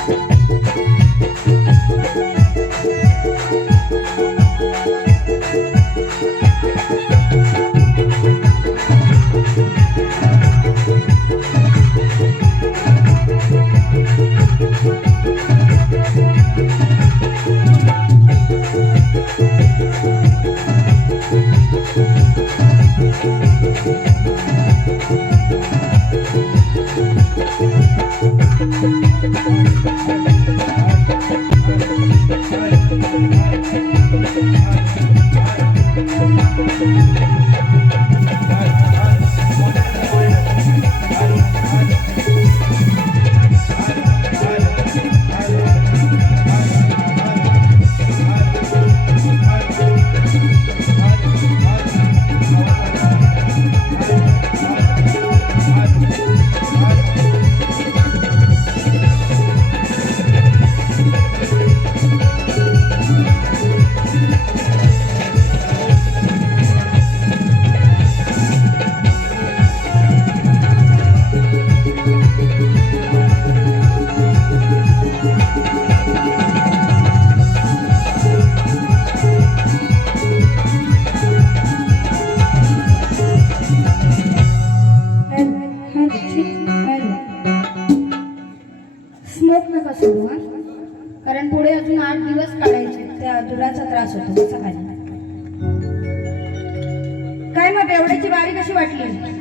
Thank कारण पुढे अजून आठ दिवस काढायचे. त्या धुराचा त्रास होतो तसा काय काय मग बेवड्याची बारी कशी वाटली?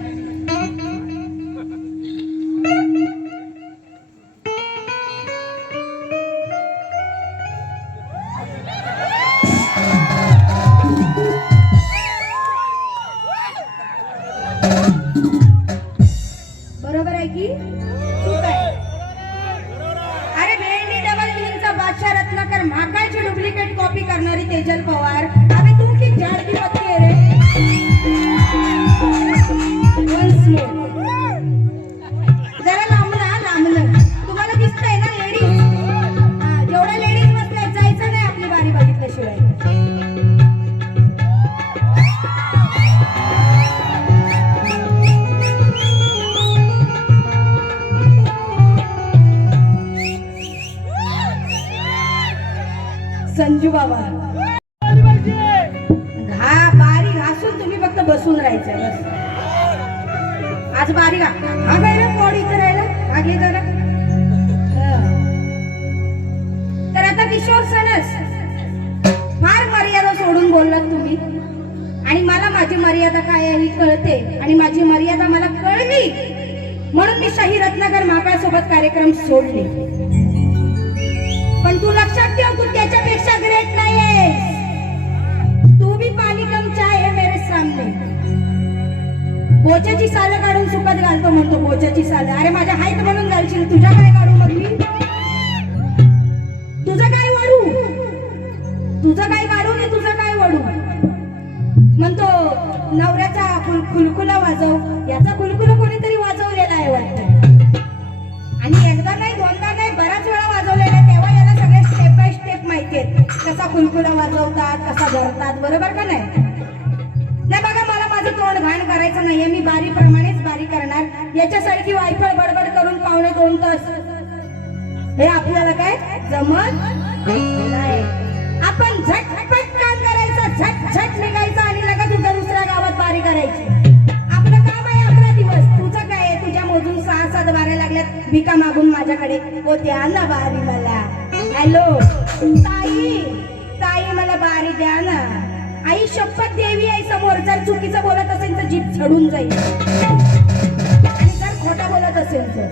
爸爸。घालायची बोच्याची अरे माझ्या हाईत म्हणून घालशील. तुझ्या काय काढू मग मी? तुझं काय वाढू? तुझं काय काढू नाही तुझं काय वाढू? म्हणतो नवऱ्याचा कुलकुला खुलखुला वाजव. याचा खुलखुला कोणीतरी वाजवलेला आहे वाटतं. आणि एकदा नाही दोनदा नाही बराच वेळा वाजवलेला आहे. तेव्हा याला सगळे स्टेप बाय स्टेप माहिती आहेत. कसा कुलकुला वाजवतात कसा धरतात बरोबर का नाही? नाही बघा कोणाचं तोंड घाण करायचं नाहीये. मी बारी प्रमाणेच बारी करणार. याच्यासारखी वायफळ बडबड करून पावणे दोन तास. हे आपल्याला काय? जमत नाही. आपण झटपट काम करायचं झट झट निघायचं आणि लगेच उद्या दुसऱ्या गावात बारी करायची. आपलं काम आहे अकरा दिवस. तुझं काय आहे? तुझ्या मोजून सहा सात बाऱ्या लागल्यात. भिका मागून माझ्याकडे हो द्या ना बारी मला. हॅलो? ताई ताई मला बारी द्या ना. आई शपथ देवी आई समोर. जर चुकीचं बोलत असेल तर जीभ झडून जाईल. आणि जर खोटा बोलत असेल तर?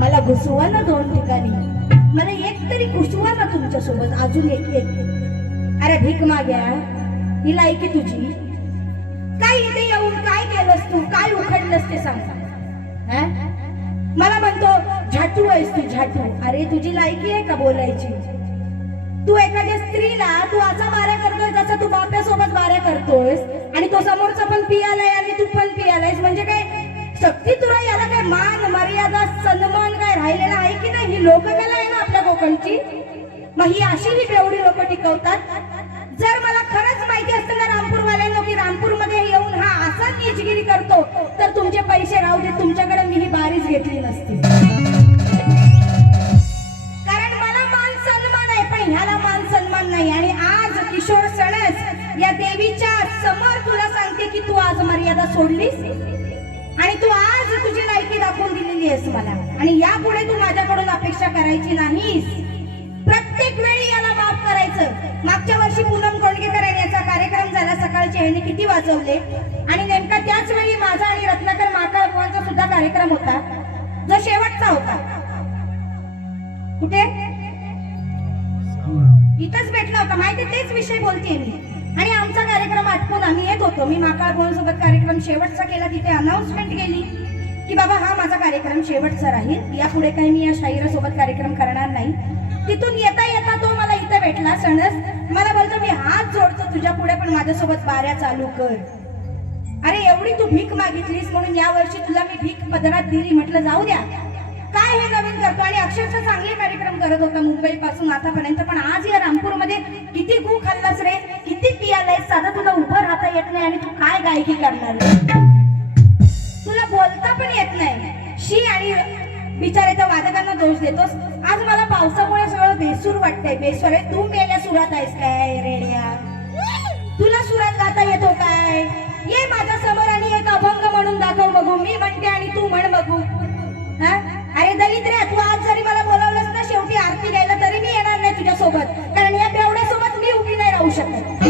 मला घुसवा ना दोन ठिकाणी. मला एक तरी घुसवा ना तुमच्यासोबत अजून एक एक अरे भीक माग्या ही? लायकी तुझी. काय इथे येऊन काय केलंस तू? काय उखडलंस ते सांग. मला म्हणतो झाटू आहेस तू झाटू. अरे तुझी लायकी आहे का बोलायची? तू एखाद्या स्त्रीला तू असा मारा करतोय जसं तू बाप्यासोबत मारा करतोयस. आणि तो समोरचा पण पियालाय आणि तू पण पियालायस. म्हणजे काय? शक्ती तुला याला काय मान मर्यादा सन्मान काय राहिलेला आहे की नाही? ही लोककला आहे ना आपल्या कोकणची. मग ही अशी ही बेवडी लोक टिकवतात. जर मला खरंच माहिती असतं ना रामपूरवाल्यांना सोडलीस? आणि तू आज तुझी लायकी दाखवून दिलेली आहेस मला. आणि यापुढे तू माझ्याकडून अपेक्षा करायची नाहीस. प्रत्येक वेळी याला माफ करायचं. मागच्या वर्षी पूनम कोंडकेकर यांनी याचा कार्यक्रम झाला सकाळचे यांनी किती वाजवले? आणि नेमका त्याच वेळी माझा आणि रत्नाकर माकाळ बुवांचा सुद्धा कार्यक्रम होता जो शेवटचा होता. कुठे? इथंच भेटला होता. माहिती तेच विषय बोलते मी. आमचा कार्यक्रम आटपून आम्ही येत होतो. मी माकाळ सोबत कार्यक्रम शेवटचा केला तिथे अनाउन्समेंट केली की बाबा हा माझा कार्यक्रम शेवटचा राहील. यापुढे काही मी या शाहिरासोबत कार्यक्रम करणार नाही. तिथून येता येता तो मला इथं भेटला सणस. मला बोलतो मी हात जोडतो तुझ्या पुढे पण माझ्यासोबत बाऱ्या चालू कर. अरे एवढी तू भीक मागितलीस म्हणून या वर्षी तुला मी भीक पदरात दिली. म्हटलं जाऊ द्या. काय हे नवीन करतो? आणि अक्षरशः चांगले कार्यक्रम करत होता मुंबई पासून आतापर्यंत. पण आज या रामपूरमध्ये किती गू खाल्लास रे? किती पियालाय साधं तुला उभं राहता येत नाही आणि तू काय गायकी करणार तुला बोलता पण येत नाही. शी आणि बिचाऱ्याच्या वादकांना दोष देतोस. आज मला पावसामुळे सगळं बेसूर वाटतंय. बेसूर आहे तू मेल्या सुरात आहेस काय रेडिया? तुला सुरात गाता येतो काय? ये माझ्यासमोर आणि एक अभंग म्हणून दाखव बघू. मी म्हणते आणि तू म्हण बघू. अरे दलित रे तू आज जरी मला बोलावलंस ना शेवटी आरती घ्यायला तरी मी येणार नाही तुझ्या सोबत कारण या बेवड्या सोबत मी उभी नाही राहू शकत.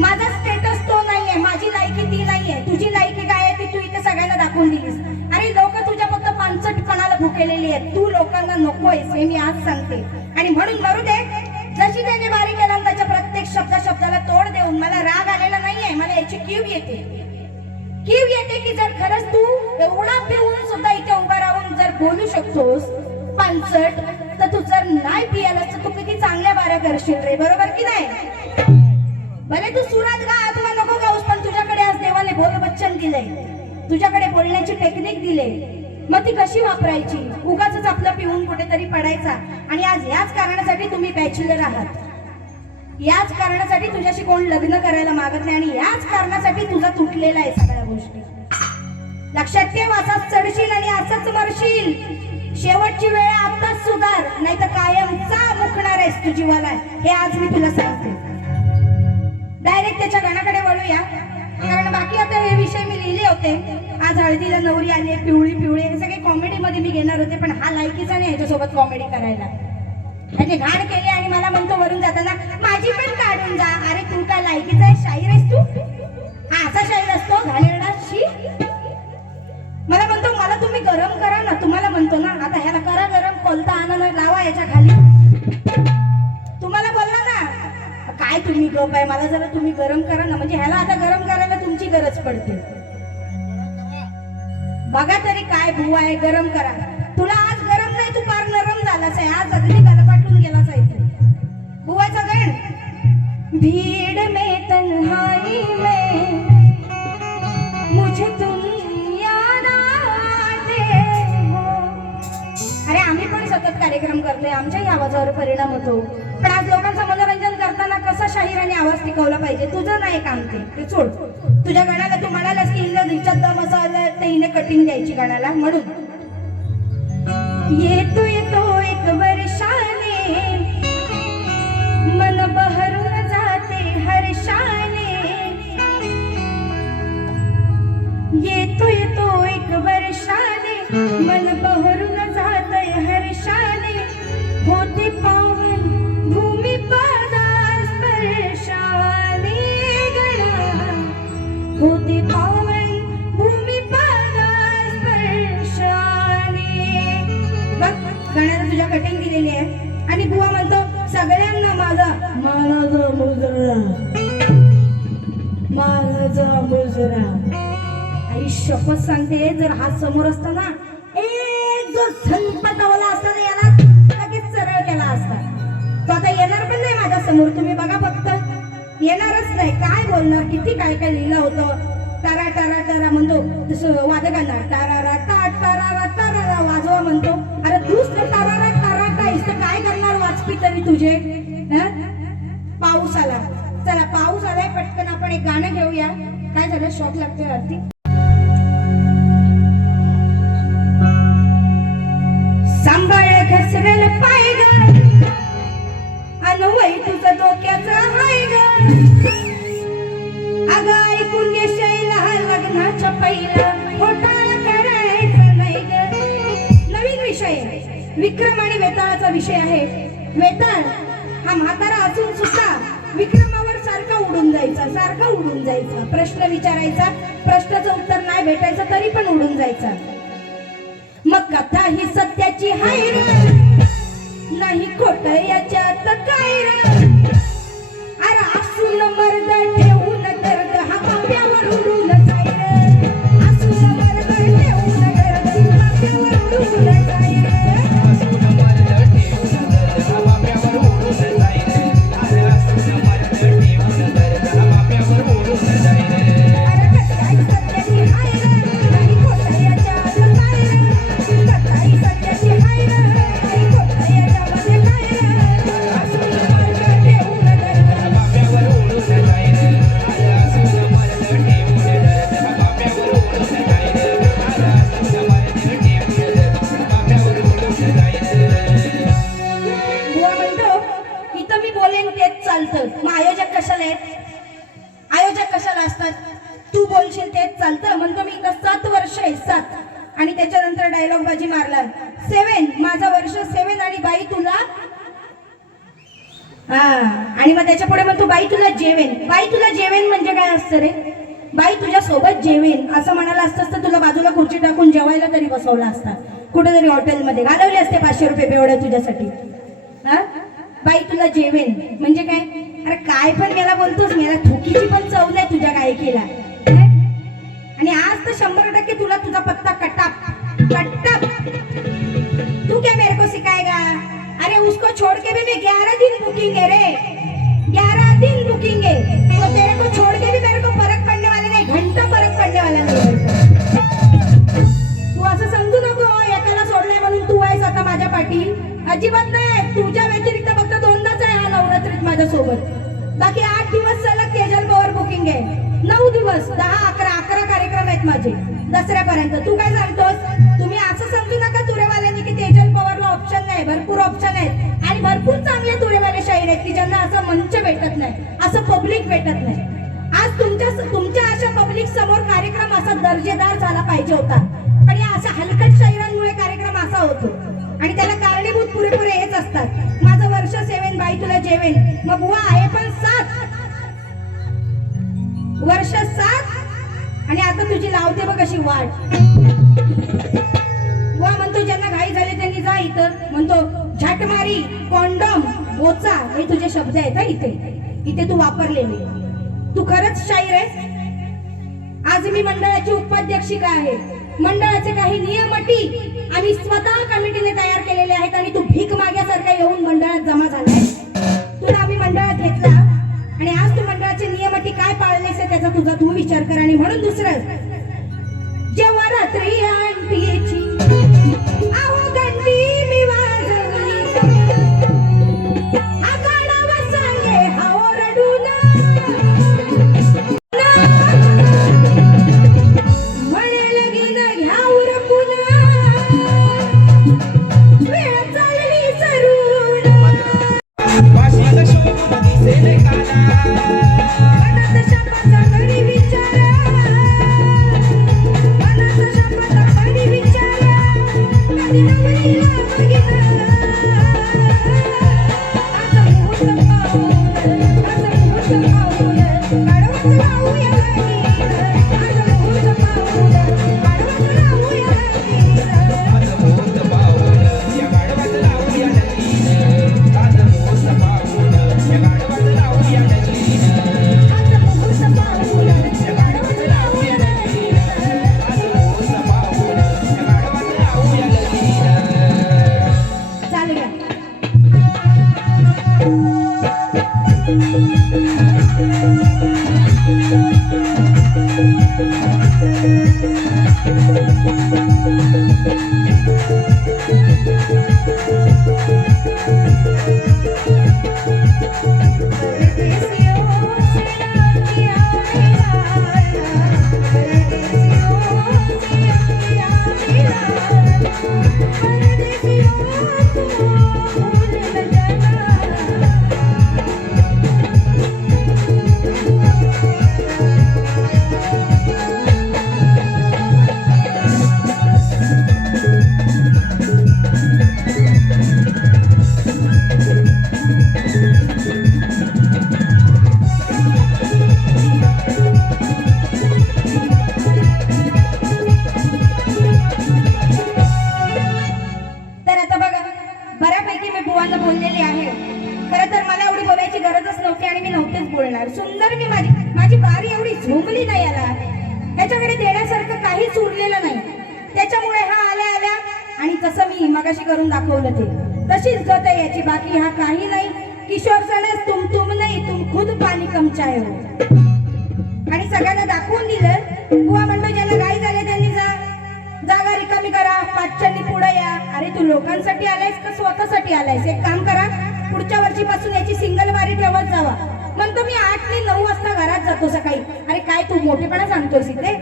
माझा स्टेटस तो नाहीये माझी लायकी ती नाहीये. तुझी लायकी काय आहे ती तू इथे सगळ्यांना दाखवून दिलीस. अरे लोक तुझ्या फक्त पानसटपणाला भुकेलेली आहेत. तू लोकांना नकोयस हे मी आज सांगते. आणि म्हणून मरू दे. जशी त्याने बारी केला त्याच्या प्रत्येक शब्द शब्दाला तोड देऊन मला राग आलेला नाहीये मला याची कीव येते. कीव येते की जर खरंच तू एवढा पिऊन सुद्धा इथे उभा राहून जर बोलू शकतोस पानसट तर तू जर नाही पियालास तर तू किती चांगल्या बारा करशील रे बरोबर की नाही? भले तू सुरात गा आत्मा नको गाऊस पण तुझ्याकडे आज देवाने बोल बच्चन दिले तुझ्याकडे बोलण्याची टेक्निक दिले मग ती कशी वापरायची? उगाच आपलं पिऊन कुठेतरी पडायचा. आणि आज याच कारणासाठी तुम्ही बॅचलर आहात. याच कारणासाठी तुझ्याशी कोण लग्न करायला मागत नाही आणि याच कारणासाठी तुझा तुटलेला आहे सगळ्या गोष्टी. लक्षात ठेव असाच चढशील आणि असंच मरशील. शेवटची वेळ आताच सुधार नाही तर कायमचा मुकणार आहेस तू जीवाला. हे आज मी तुला सांगते. डायरेक्ट त्याच्या गाण्याकडे वळूया. कारण बाकी आता हे विषय मी लिहिले होते. आज हळदीला नवरी आली आहे, पिवळी पिवळी हे सगळे कॉमेडी मध्ये मी घेणार होते पण हा लायकीचा नाही ह्याच्यासोबत कॉमेडी करायला. त्याने घाण केली आणि मला म्हणतो वरून जाताना माझी पण काढून जा. अरे तू काय लायकीचा आहे? शाहीर आहेस तू? हा असा शाहीर असतो. घाणेरडा? शी. मला तुम्ही गरम करा ना तुम्हाला म्हणतो ना आता ह्याला करा गरम कोलता आणा ना लावा याच्या खाली. तुम्हाला बोलला ना काय तुम्ही गप आहे मला जरा तुम्ही गरम करा ना. म्हणजे ह्याला आता गरम करायला तुमची गरज पडते. बघा तरी काय भू आहे गरम करा. तुला आज गरम नाही तू फार नरम झालाच आहे. आज अगदी गलपाटून गेलाच आहे भुवा बुवाचा गण. भीड़ कार्यक्रम आमच्याही आवाजावर परिणाम होतो. पण आज लोकांचं मनोरंजन करताना कसा शाहिराने आवाज टिकवला पाहिजे? तुझं नाही काम ते सोड. तुझ्या गाण्याला तू म्हणालास की हिला हिच्यात दम असा तर हिने कटिंग द्यायची गाण्याला म्हणून. येतो येतो एक वर्षाने मन बहरून जाते हर्षाने येतो येतो एक वर्षाने मन समोर असताना एक जो झनपटावला असता ना याला लगेच सरळ केला असता. तो आता येणार पण नाही माझ्यासमोर. तुम्ही बघा फक्त. येणारच नाही. काय बोलणार? किती काय काय लिहिलं होतं? टारा टारा टारा म्हणतो. जसं वादकांना टारा टारा टारा वाजवा म्हणतो. सांभाळ घसरेल पाय ग. अनवय तुझं डोक्याचं हाय ग. अगं ऐकून घे शैला लग्नाच्या पहिलं घोटाळा करायचं नाही ग. नवीन विषय आहे. विक्रम आणि वेताळाचा विषय आहे. वेताळ हा म्हातारा असून सुद्धा विक्रमावर सारखा उडून जायचा सारखा उडून जायचा. प्रश्न विचारायचा प्रश्नाचं उत्तर नाही भेटायचं तरी पण उडून जायचा. मग कथा ही सत्याची हाय नाही खोट याच्यात काय अरे असून मर्द ठेवून दर्द हा पाप्यावर उडून जाय असून मर्द ठेवून दर्द पाप्यावर उडून जाय तुला जेवेन. बाई तुला जेवेन म्हणजे काय असतं रे? बाई तुझ्या सोबत जेवेन. असं म्हणाला असतं तर तुला बाजूला खुर्ची टाकून जेवायला तरी बसवला असता. कुठेतरी हॉटेलमध्ये. घालवले असते पाचशे रुपये बेवड्या तुझ्यासाठी. हा? बाई तुला जेवेन. म्हणजे काय? अरे काय पण मला बोलतोस. मला थुकीची पण चव नाही तुझ्या गायकीला. आणि आज तर शंभर टक्के तुला तुझा पत्ता कटाप. कटाप. तू क्या मेरे को सिखाएगा अरे उसको छोड़ के भी मैं ग्यारह दिन बुकिंग है रे. ग्यारह दिन बुकिंग तो तेरे को छोड़ के भी मेरे को फर्क पड़ने वाला नहीं घंटा फरक पड़ने वाला नहीं तू असं समजू नको एकाला सोडलंय म्हणून तू आहेस आता माझ्या पाठी. अजिबात नाही तुझ्या व्यतिरिक्त फक्त दोनदाच आहे हा नवरात्रीत माझ्यासोबत. बाकी आठ दिवस सलग तेजल पवार बुकिंग आहे. नऊ दिवस दहा अकरा अकरा कार्यक्रम आहेत माझे दसऱ्यापर्यंत. तू काय सांगतोस? तुम्ही असं समजू नका तुरेवाल्यांनी की तेजल पवारला ऑप्शन नाही भरपूर ऑप्शन आहेत. आणि भरपूर चांगले आहेत की ज्यांना असं मंच भेटत नाही असं पब्लिक भेटत नाही. आज तुमच्या तुमच्या अशा पब्लिक समोर कार्यक्रम असा दर्जेदार झाला पाहिजे होता. पण या अशा हलकट शरीरांमुळे कार्यक्रम असा होतो. आणि त्याला कारणीभूत पुरेपुरे हेच असतात. माझं वर्ष सेवेन बाई तुला जेवेन. मग बुवा आहे पण सात. वर्ष सात. आणि आता तुझी लावते बघ अशी वाट. बुवा म्हणतो ज्यांना घाई झाली त्यांनी जा इथं. म्हणतो झटमारी कॉन्डॉम. बोचा हे तुझे शब्द आहेत इथे. इथे तू वापरलेले. तू खरंच शाहीर आहेस? आज मी मंडळाची उपाध्यक्षिका आहे? मंडळाचे काही नियम अटी आम्ही स्वतः कमिटीने तयार केलेले आहेत आणि तू भीक माग्यासारखा येऊन मंडळात जमा झालाय तुला आम्ही मंडळात घेतला. आणि आज तू मंडळाचे नियम अटी काय पाळलेस आहे त्याचा तुझा तू विचार कर आणि म्हणून दुसरं काही नाही. किशोर सणस तुम तुम नाही तुम खुद पाणी कमचाय हो. आणि सगळ्यांना दाखवून दिलं बुवा म्हणतो ज्याला गाई झाले त्यांनी जा. जागा रिकामी करा पाचच्यांनी पुढे या. अरे तू लोकांसाठी आलायस का स्वतःसाठी आलायस? एक काम करा पुढच्या वर्षीपासून याची सिंगल वारी ठेवत जावा. म्हणतो मी आठ ते नऊ वाजता घरात जातो सकाळी. अरे काय तू मोठेपणा सांगतोस इथे?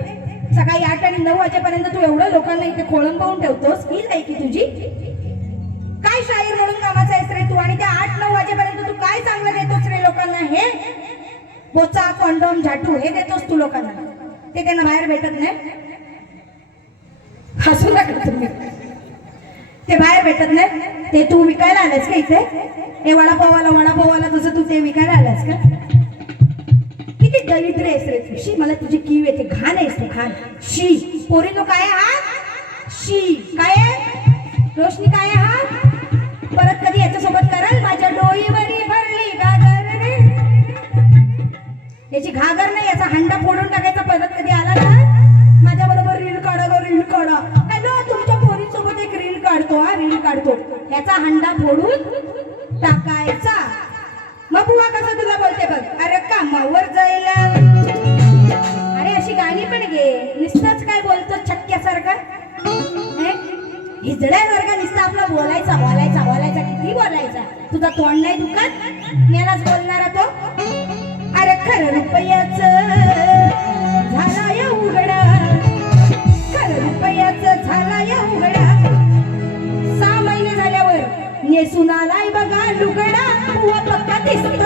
सकाळी आठ आणि नऊ वाजेपर्यंत तू एवढं लोकांना इथे खोळंबवून ठेवतोस? ही की तुझी? काय शाहीर म्हणून कामाचा आहेस रे तू? आणि त्या आठ नऊ वाजेपर्यंत तू काय चांगलं देतोस रे लोकांना हे? पोचा कॉन्डॉम झाटू हे देतोस तू लोकांना. ते त्यांना बाहेर भेटत नाही. हसू तुम्ही. ते बाहेर भेटत नाही. ते तू विकायला आलास का इथे? हे वडापावाला वडापावाला तसं तू ते विकायला आलास का? किती दलित आहेस रे शी मला तुझी कीव येते. घाण आहेस रे घाण. शी पोरी नो काय हा? शी काय आहे? रोशनी काय आहे हा? परत कधी याच्यासोबत कराल? माझ्या डोईवरी भरली घागर रे याची घागर नाही याचा हंडा फोडून टाकायचा परत कधी आला ना माझ्या बरोबर रील काढा गं रील काढा. हॅलो तुमच्या पोरीसोबत एक रील काढतो हा रील काढतो. याचा हंडा फोडून टाकायचा. मग बुवा कसं तुला बोलते बघ. अरे कामावर जायला. अरे अशी गाणी पण घे. नुसतंच काय बोलतो छक्क्यासारखं हे? हिजड्यासारखा नुसता आपला बोलायचा बोलायचा बोलायचा. किती बोलायचा? तुझा तोंड नाही दुकान यालाच बोलणारा तो? अरे खरं रुपयाच झाला या उघडा. खरं रुपयाच झाला या उघडा. सहा महिने झाल्यावर नेसून आलाय बघा लुगडा. पक्का दिसतोय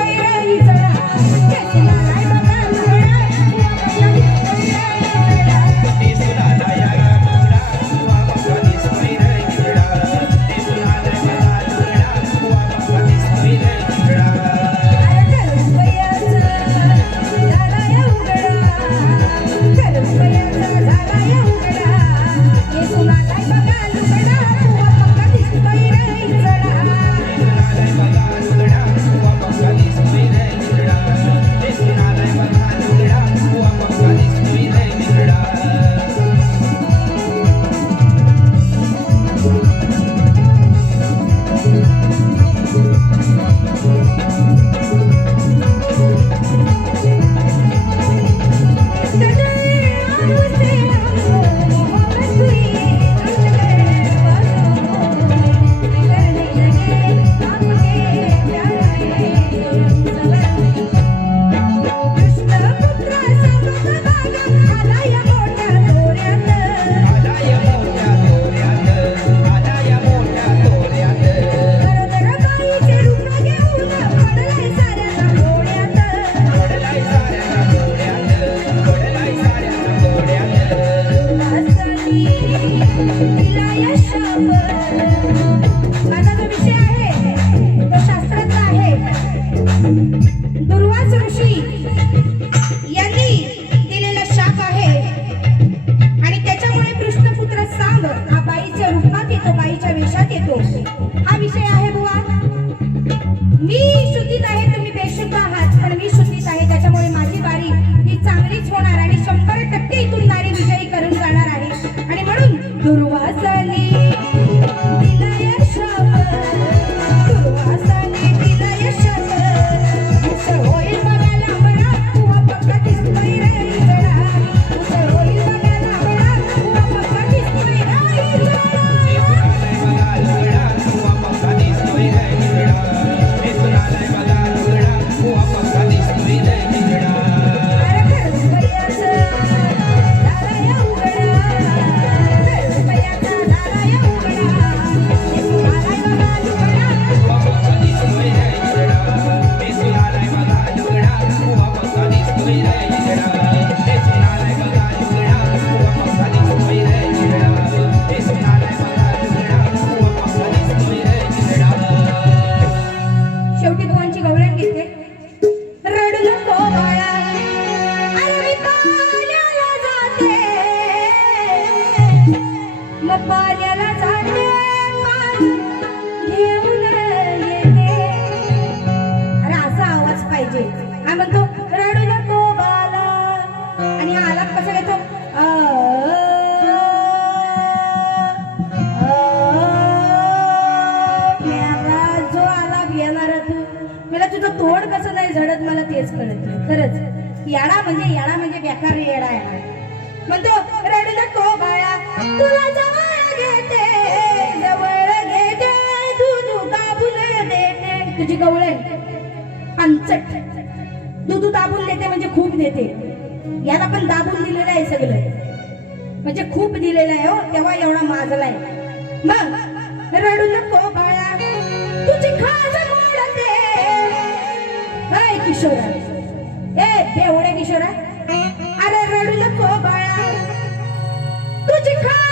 तेच कळत खरंच. याडा म्हणजे याडा म्हणजे बेकार येडा याडा. म्हणतो रडू नको बाळा तुला जवळ घेते जवळ घेते दूध दाबून देते. तुझी गवळ अंचट दूध दाबून देते म्हणजे खूप देते. याला पण दाबून दिलेलं आहे सगळं. म्हणजे खूप दिलेलं आहे हो तेव्हा एवढा माजलाय मग रडू नको बाळा तुझी खाज हाय किशोरा ए बेवडे किशोरा अरे रडू नको बाळा तुझी खाज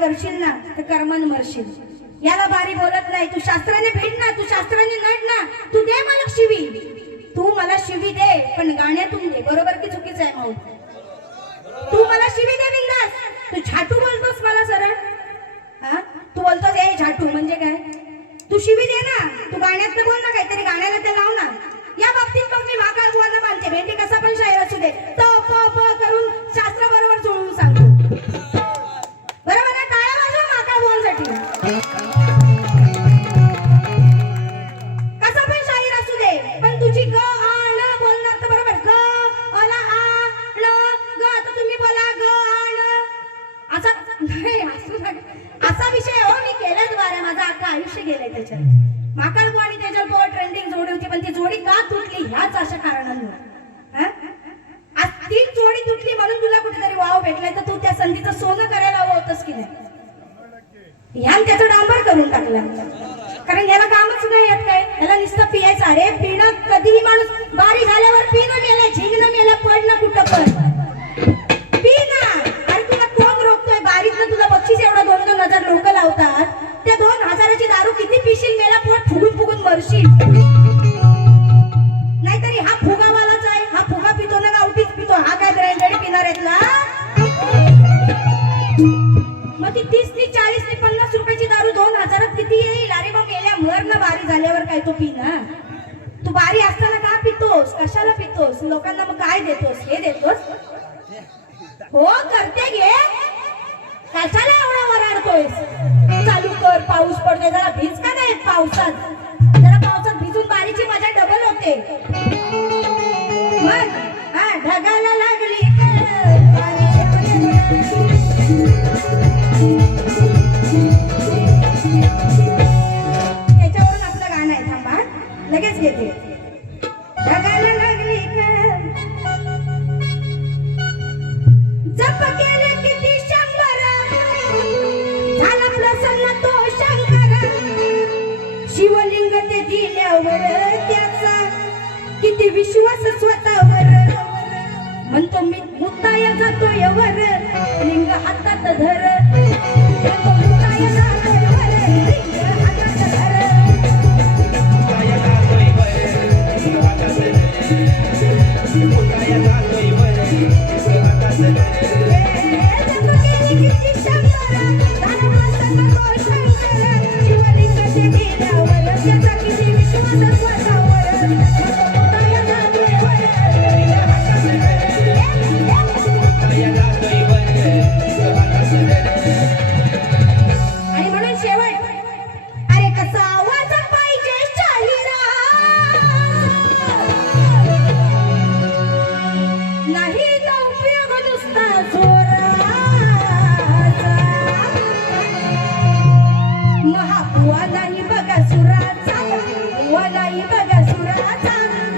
करशील ना तर कर्मन मरशील. याला बारी बोलत नाही. तू शास्त्राने भेट ना तू शास्त्राने नड ना. तू दे मला शिवी. तू मला शिवी दे पण गाण्यातून दे. बरोबर की चुकीचं आहे माऊ तू मला शिवी दे बिंदास तू छाटू बोलतोस मला सरळ? हा? तू बोलतोस ए झाटू. म्हणजे काय? तू शिवी दे ना. तू गाण्यात बोल ना काहीतरी. गाण्याला ते लाव ना. या बाबतीत मग मी महाकाल मानते. भेंडी कसा पण शायर असू दे. तो प प करून शास्त्राबरोबर जुळवून सांगतो. आयुष्य गेलंय त्याच्यात. माकड आणि त्याच्यावर पोर ट्रेंडिंग जोडी होती पण ती जोडी का तुटली ह्याच अशा कारणांमुळे. हं? आज ती जोडी तुटली म्हणून तुला कुठेतरी वाव भेटलाय तर तू त्या संधीचं सोनं करायला हवं होतंस की नाही? ह्यान त्याचं डांबर करून टाकला. कारण याला कामच नाही येत काय याला नुसतं पियायचं. अरे पिणं कधीही माणूस बारी झाल्यावर पिणं मेलं झिंगणं मेलं पडणं कुठं पण. पी ना अरे तुला कोण रोखतोय? बारीतनं तुला बक्षीस एवढं दोन दोन हजार लोक लावतात. त्या दोन हजाराची दारू किती पिशील मेला पोट फुगून फुगून मरशील. नाहीतरी हा फुगावालाच आहे. हा फुगा पितो ना गावठीच पितो. हा काय ब्रँडेड पिणार आहेतला मग ती तीस ती चाळीस ती पन्नास रुपयाची दारू दोन हजारात किती येईल? अरे मग मेल्या मर ना बारी झाल्यावर काय तो पिना? तू बारी असताना का पितोस? कशाला पितोस? लोकांना मग काय देतोस? हे देतोस? हो करते घे कशाला एवढं वराडतोय चालू कर. पाऊस पडतोय. जरा भिज का नाही पावसात? जरा पावसात भिजून बारीची मजा डबल होते. मग हा ढगाला लागली त्याच्यावरून आपलं गाणं आहे थांबा लगेच घेते. दिल्यावर त्याचा किती विश्वास स्वतःवर. म्हणतो मी मुद्दा या जातो यवर लिंग हातात धर. म्हणतो मुत्ताया जातोय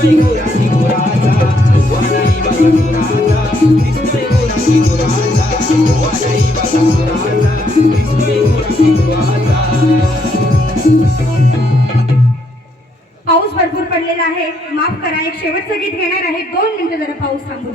पाऊस भरपूर पडलेला आहे. माफ करा एक शेवटचं गीत घेणार आहे. दोन मिनिटं जरा पाऊस थांबू